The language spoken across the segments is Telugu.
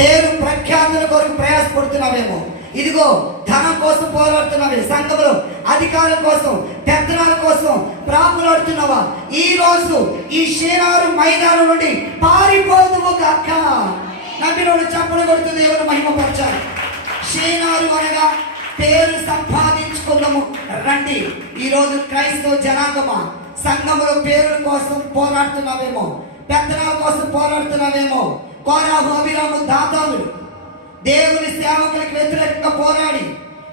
పేరు ప్రఖ్యాతుల కొరకు ప్రయాసపడుతున్నావేమో. ఇదిగో ధనం కోసం పోరాడుతున్నావే, సంఘంలో అధికారం కోసం, పెత్తనాల కోసం ప్రాకులాడుతున్నావా? ఈ రోజు ఈ షీనారు మైదానం నుండి పారిపోదువు గాక. నమ్మినోడు చప్పలు కొడుతూ దేవుని మహిమపరచాలి. షీనారు అనగా పేరు సంపాదించుకుందాము రండి. ఈరోజు క్రైస్తవ జనాంగమా, సంఘములో పేరుల కోసం పోరాడుతున్నావేమో, పెత్తనాల కోసం పోరాడుతున్నావేమో. కోరాహు, అభిరాము, దాతానులు దేవుని సేవకులకు వ్యతిరేకంగా పోరాడి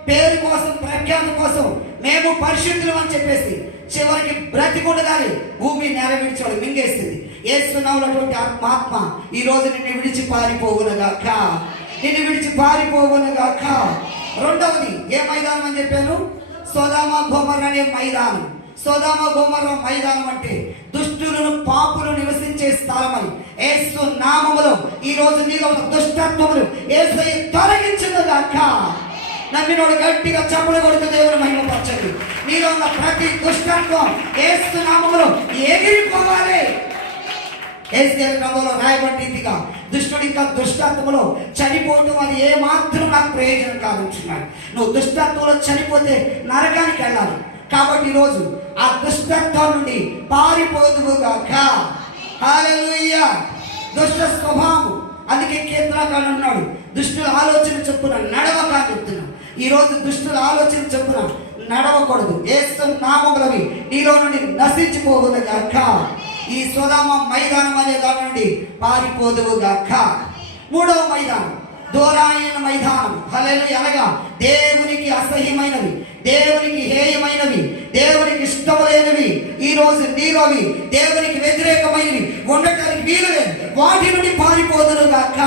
పేరు కోసం, ప్రఖ్యాతి కోసం మేము పరిశుద్ధులు అని చెప్పేసి చివరికి బ్రతికుండగానే భూమి నేల విడిచాడు, మింగేస్తుంది. ఏసుకున్నటువంటి ఆత్మ ఈ రోజు నిన్ను విడిచి పారిపోవునగాక, నిన్ను విడిచి పారిపోవునగాక. రెండవది ఏ మైదానం అని చెప్పాను? సొదొమ గొమొర్రా అనే మైదానం. సొదొమ గొమొర్రా మైదానం అంటే దుష్టులను, పాపులు నివసించే స్థలం అని. యేసు నామములో ఈ రోజు నీలో ఉన్న దుష్టత్వములు యేసయ్య తొలగించునుగాక. నమ్మినోడు గట్టిగా చప్పలు కొడుతూ దేవుని మహిమపరచండి. నీలో ఉన్న ప్రతి దుష్టత్వం యేసు నామములో ఎగిరిపోవాలి. యేసు గ్రంథంలో రాయబడిందిగా దుష్టుడు ఇంకా దుష్టత్వంలో చనిపోవటం అది ఏ మాత్రం నాకు ప్రయోజనం కాదంటున్నాడు. నువ్వు దుష్టత్వంలో చనిపోతే నరకానికి వెళ్ళాలి. కాబట్టి ఈరోజు ఆ దుష్టత్వం నుండి పారిపోదువుగాక. హల్లెలూయా. దుష్ట స్వభావం, అందుకే కీర్తనకారుడు అన్నాడు, దుష్టుల ఆలోచన చొప్పున నడవక అని చెప్తున్నాడు. ఈరోజు దుష్టుల ఆలోచన చొప్పున నడవకూడదు. యేసు నామములవి నీలో నుండి నశించిపోవుగాక. ఈ సొదొమ మైదానం అనే దాని నుండి పారిపోదువుగాక. మూడవ మైదానం దోరాయన మైదానం. హల్లెలూయా. అనగా దేవునికి అసహ్యమైనవి, దేవునికి హేయమైనవి, దేవునికి ఇష్టములేనివి ఈ రోజు నీలోవి దేవునికి వ్యతిరేకమైనవి ఉండటానికి వీలు లేదు. వాటి నుండి పారిపోదురుగాక.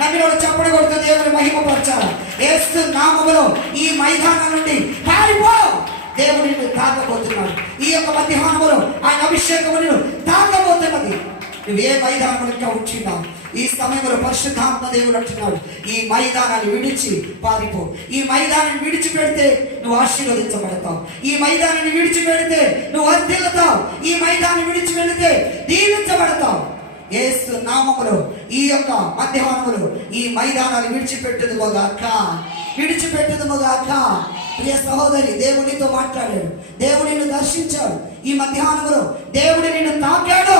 నన్ను చప్పడి కొడుతూ దేవుని మహిమపరచాలి. యేసు నామములో ఈ మైదానం నుండి పారిపో. దేవుడు నిన్ను తాకబోతున్నాడు. ఈ యొక్క మధ్యాహ్నములో ఆయన అభిషేకము నిన్ను తాకబోతున్నది. నువ్వు ఏ మైదానంలో ఉంచున్నావు? ఈ సమయంలో పరిశుద్ధాత్మ దేవుడు అంటున్నాడు, ఈ మైదానాన్ని విడిచి పారిపో. ఈ మైదానాన్ని విడిచిపెడితే నువ్వు ఆశీర్వదించబడతావు. ఈ మైదానాన్ని విడిచిపెడితే నువ్వు వర్ధిల్లుతావు. ఈ మైదానాన్ని విడిచిపెడితే దీవించబడతావు. యేసు నామములో ఈ యొక్క మధ్యాహ్నములో ఈ మైదానాన్ని విడిచిపెట్టుదుగాక, విడిచిపెట్టుదుగాక. ప్రియ సహోదరి, దేవునితో మాట్లాడాడు, దేవుడు నిన్ను దర్శించాడు. ఈ మధ్యాహ్నంలో దేవుడు నిన్ను తాకాడు.